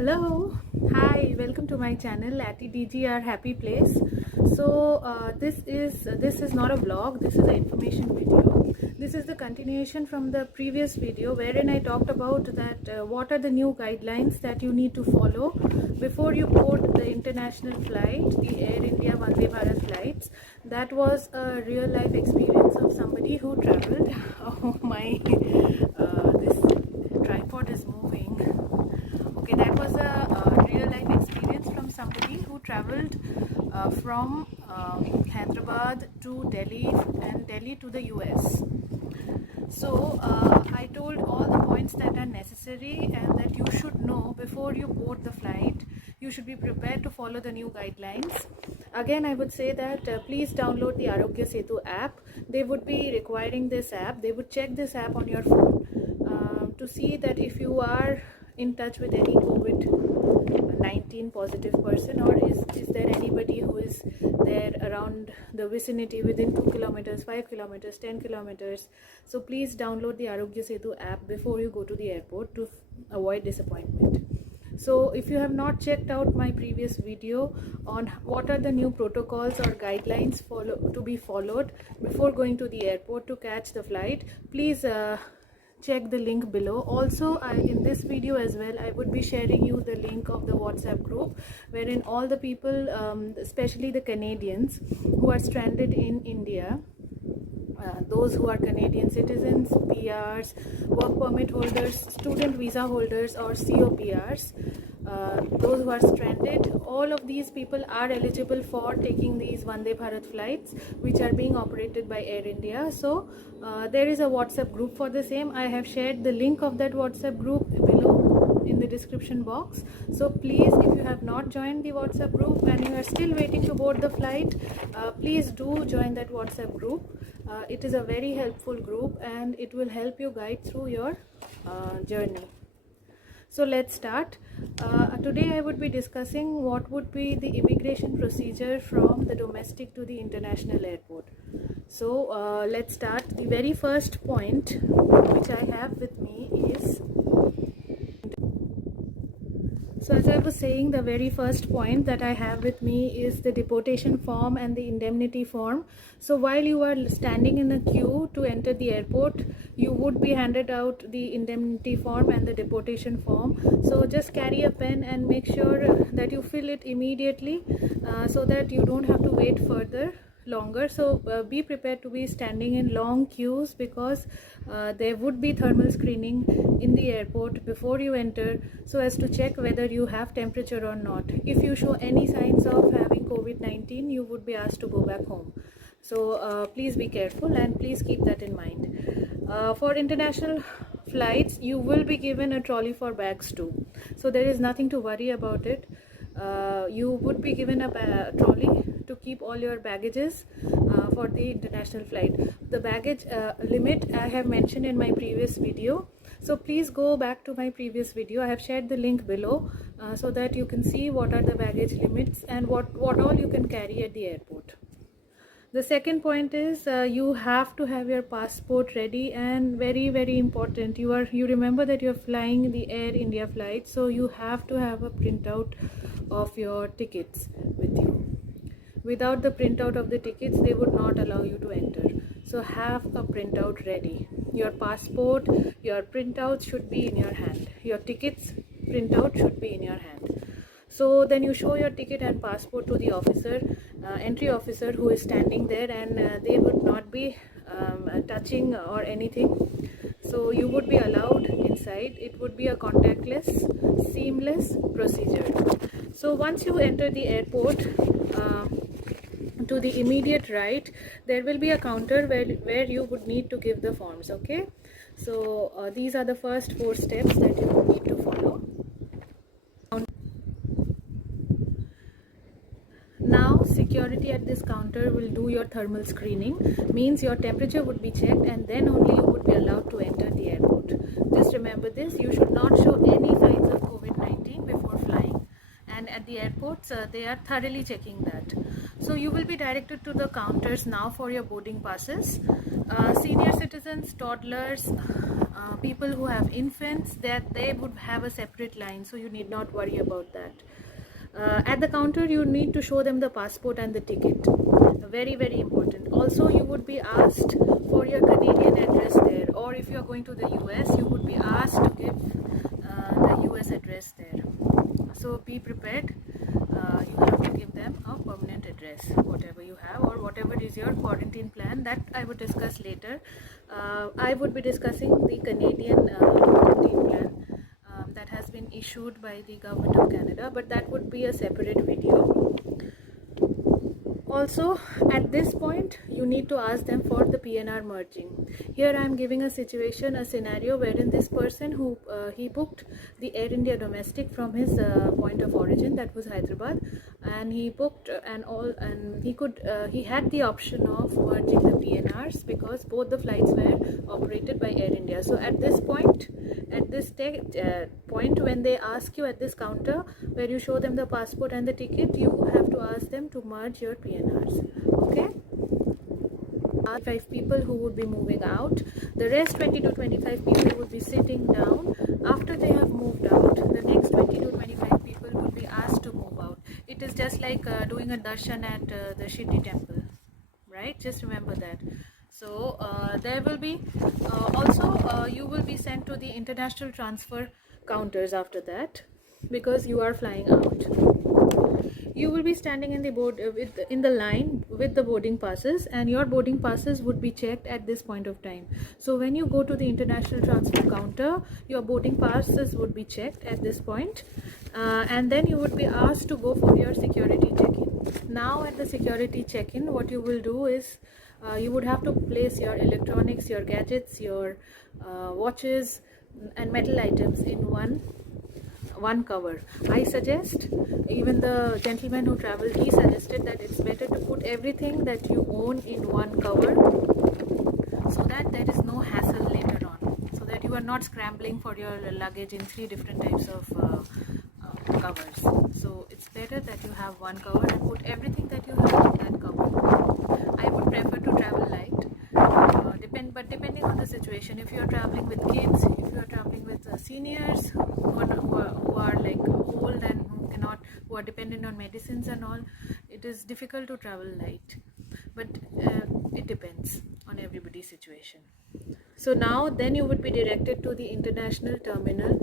Hello, hi, welcome to my channel at the DGR Happy Place. So this is not a vlog, this is an information video. This is the continuation from the previous video wherein I talked about that what are the new guidelines that you need to follow before you board the international flight, the Air India Vande Bharat flights. That was a real life experience of somebody who traveled. Oh my, this tripod is moving. Okay, that was a real life experience from somebody who traveled from Hyderabad to Delhi and Delhi to the US. So I told all the points that are necessary and that you should know before you board the flight. You should be prepared to follow the new guidelines. Again, I would say that please download the Arogya Setu app. They would be requiring this app. They would check this app on your phone to see that if you are in touch with any COVID-19 positive person, or is there anybody who is there around the vicinity within 2 kilometers, 5 kilometers, 10 kilometers. So please download the Arogya Setu app before you go to the airport to avoid disappointment. So if you have not checked out my previous video on what are the new protocols or guidelines to be followed before going to the airport to catch the flight, please check the link below. Also, in this video as well, I would be sharing you the link of the WhatsApp group wherein all the people, especially the Canadians who are stranded in India, those who are Canadian citizens, PRs, work permit holders, student visa holders or COPRs, those who are stranded, all of these people are eligible for taking these Vande Bharat flights which are being operated by Air India. So there is a WhatsApp group for the same. I have shared the link of that WhatsApp group below in the description box. So please, if you have not joined the WhatsApp group and you are still waiting to board the flight, please do join that WhatsApp group. It is a very helpful group and it will help you guide through your journey. So let's start. Today I would be discussing what would be the immigration procedure from the domestic to the international airport. So let's start. The very first point which I have with me is, so as I was saying, the very first point that I have with me is the deportation form and the indemnity form. So while you are standing in a queue to enter the airport, you would be handed out the indemnity form and the deportation form. So just carry a pen and make sure that you fill it immediately so that you don't have to wait longer. So be prepared to be standing in long queues because there would be thermal screening in the airport before you enter, so as to check whether you have temperature or not. If you show any signs of having COVID-19, you would be asked to go back home. So please be careful and please keep that in mind. For international flights, you will be given a trolley for bags too. So there is nothing to worry about it. You would be given a trolley to keep all your baggages for the international flight. The baggage limit I have mentioned in my previous video. So please go back to my previous video. I have shared the link below so that you can see what are the baggage limits and what all you can carry at the airport. The second point is you have to have your passport ready, and very important, you remember that you're flying the Air India flight, so you have to have a printout of your tickets with you. Without the printout of the tickets, they would not allow you to enter. So have a printout ready. Your passport, your printout should be in your hand. Your tickets printout should be in your hand. So then you show your ticket and passport to the officer, entry officer who is standing there, and they would not be touching or anything. So you would be allowed inside. It would be a contactless, seamless procedure. So once you enter the airport, to the immediate right, there will be a counter where you would need to give the forms. Okay, so these are the first 4 steps that you would need to follow. Now security at this counter will do your thermal screening, means your temperature would be checked and then only you would be allowed to enter the airport. Just remember this, you should not show any signs of COVID-19 before flying, and at the airports they are thoroughly checking that. So you will be directed to the counters now for your boarding passes. Senior citizens, toddlers, people who have infants, that they would have a separate line, so you need not worry about that. At the counter, you need to show them the passport and the ticket. Very, very important. Also, you would be asked for your Canadian address there, or if you are going to the US, you would be asked to give the US address there. So be prepared. You have to give them a permanent address, whatever you have, or whatever is your quarantine plan. That I would discuss later. I would be discussing the Canadian quarantine plan that has been issued by the government of Canada, but that would be a separate video. Also, at this point, you need to ask them for the PNR merging. Here I am giving a situation, a scenario wherein this person who he booked the Air India domestic from his point of origin, that was Hyderabad, and he booked and he had the option of merging the PNRs because both the flights were operated by Air India. So at this point, when they ask you at this counter where you show them the passport and the ticket, you have to ask them to merge your PNRs. Okay, 5 people who would be moving out, the rest 20 to 25 people would be sitting down. After they have moved out, the next 20 to 25 people would be asked to move out. It is just like doing a darshan at the Shirdi temple, right? Just remember that. So there will be also you will be sent to the international transfer counters after that, because you are flying out. You will be standing in the in the line with the boarding passes, and your boarding passes would be checked at this point of time. So when you go to the international transfer counter, your boarding passes would be checked at this point, and then you would be asked to go for your security check-in. Now at the security check-in, what you will do is you would have to place your electronics, your gadgets, your watches and metal items in one cover. I suggest, even the gentleman who traveled, he suggested that it's better to put everything that you own in one cover, so that there is no hassle later on, so that you are not scrambling for your luggage in 3 different types of covers. So it's better that you have one cover and put everything that you have in that cover. I would prefer to travel light, but depending on the situation, if you are traveling with kids, if you are traveling with seniors who are like old and who are dependent on medicines and all, it is difficult to travel light, but it depends on everybody's situation. So now then you would be directed to the international terminal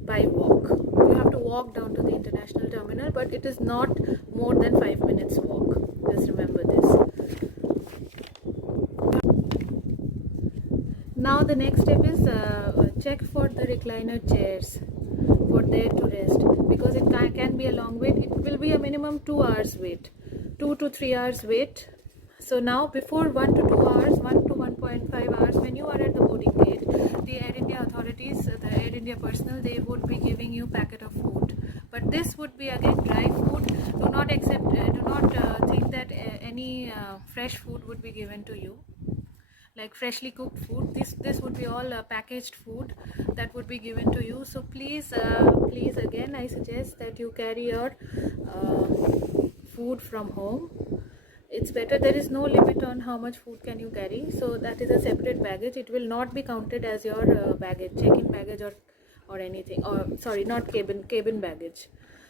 by walk. You have to walk down to the international terminal, but it is not more than 5 minutes walk. Just remember this. Now the next step is check for the recliner chairs for there to rest, because it can be a long wait. It will be a minimum 2 hours wait, 2 to 3 hours wait. So now before 1 to 2 hours, 1 to 1.5 hours, when you are at the boarding gate, the Air India authorities, the Air India personnel, they would be giving you packet of food. But this would be again dry food. Do not think that any fresh food would be given to you, like freshly cooked food. This would be all packaged food that would be given to you. So please again, I suggest that you carry your food from home. It's better. There is no limit on how much food can you carry, so that is a separate baggage. It will not be counted as your baggage, check-in baggage or anything, or sorry, not cabin baggage.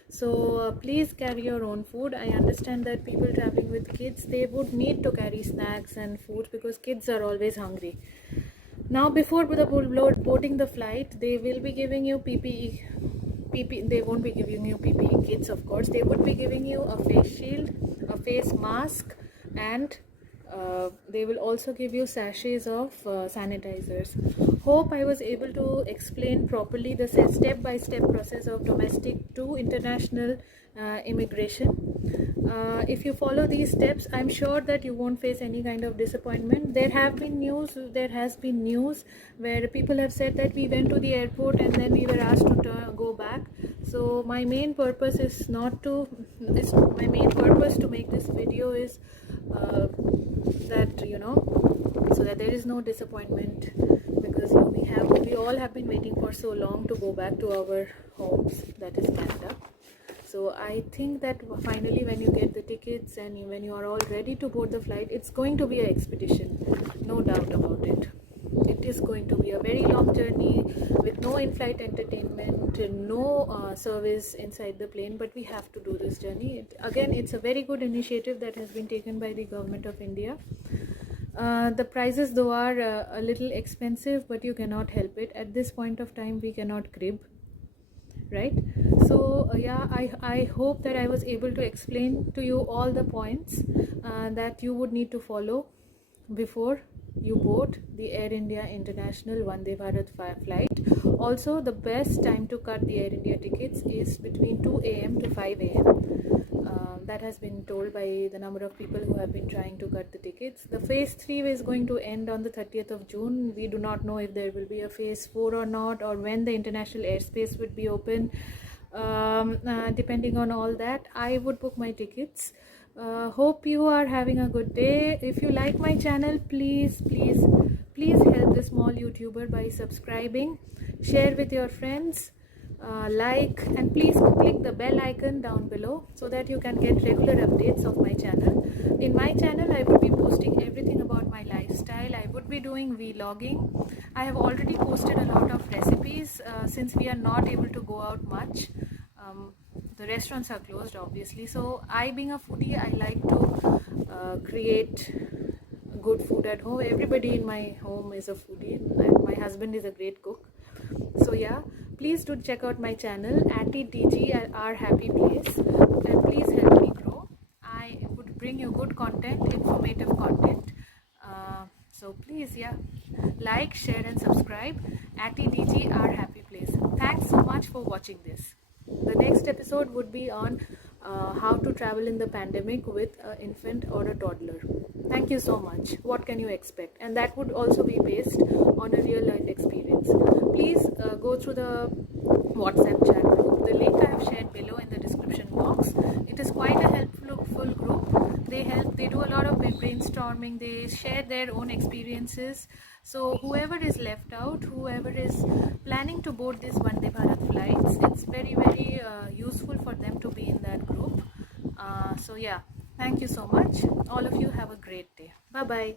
So please carry your own food. I understand that people traveling with kids, they would need to carry snacks and food because kids are always hungry. Now before boarding the flight, they will be giving you PPE. They won't be giving you PPE kits, of course. They would be giving you a face shield, a face mask, and they will also give you sachets of sanitizers. Hope I was able to explain properly the step-by-step process of domestic to international immigration. If you follow these steps, I'm sure that you won't face any kind of disappointment. There has been news where people have said that we went to the airport and then we were asked to go back. So my main purpose to make this video is that, you know, so that there is no disappointment, because we all have been waiting for so long to go back to our homes, that is Canada. So I think that finally when you get the tickets and when you are all ready to board the flight, it's going to be an expedition, no doubt about it. It is going to be a very long journey with no in-flight entertainment, no service inside the plane, but we have to do this journey. Again, it's a very good initiative that has been taken by the government of India. The prices though are a little expensive, but you cannot help it. At this point of time, we cannot crib, right? So yeah, I hope that I was able to explain to you all the points that you would need to follow before you board the Air India International Vande Bharat flight. Also, the best time to cut the Air India tickets is between 2 a.m. to 5 a.m. That has been told by the number of people who have been trying to cut the tickets. The phase 3 is going to end on the 30th of June. We do not know if there will be a phase 4 or not, or when the international airspace would be open. Depending on all that, I would book my tickets. Hope you are having a good day. If you like my channel, please help the small YouTuber by subscribing, share with your friends, like, and please click the bell icon down below so that you can get regular updates of my channel. In my channel, I will be posting everything about my lifestyle. I would be doing vlogging. I have already posted a lot of recipes since we are not able to go out much. The restaurants are closed, obviously, so I, being a foodie, I like to create good food at home. Everybody in my home is a foodie. My husband is a great cook. So yeah, please do check out my channel @DG Our Happy Place, and please help me grow. I would bring you good content, informative content. So please, yeah, like, share and subscribe @DG Our Happy Place. Thanks so much for watching this. The next episode would be on how to travel in the pandemic with an infant or a toddler. Thank you so much. What can you expect? And that would also be based on a real life experience. Please go through the WhatsApp chat group. The link I have shared below in the description box. It is quite a helpful group. They do a lot of brainstorming. They share their own experiences. So whoever is left out, whoever is planning to board these Vande Bharat flights, it's very useful for them to be in that group. So yeah, thank you so much. All of you have a great day. Bye bye.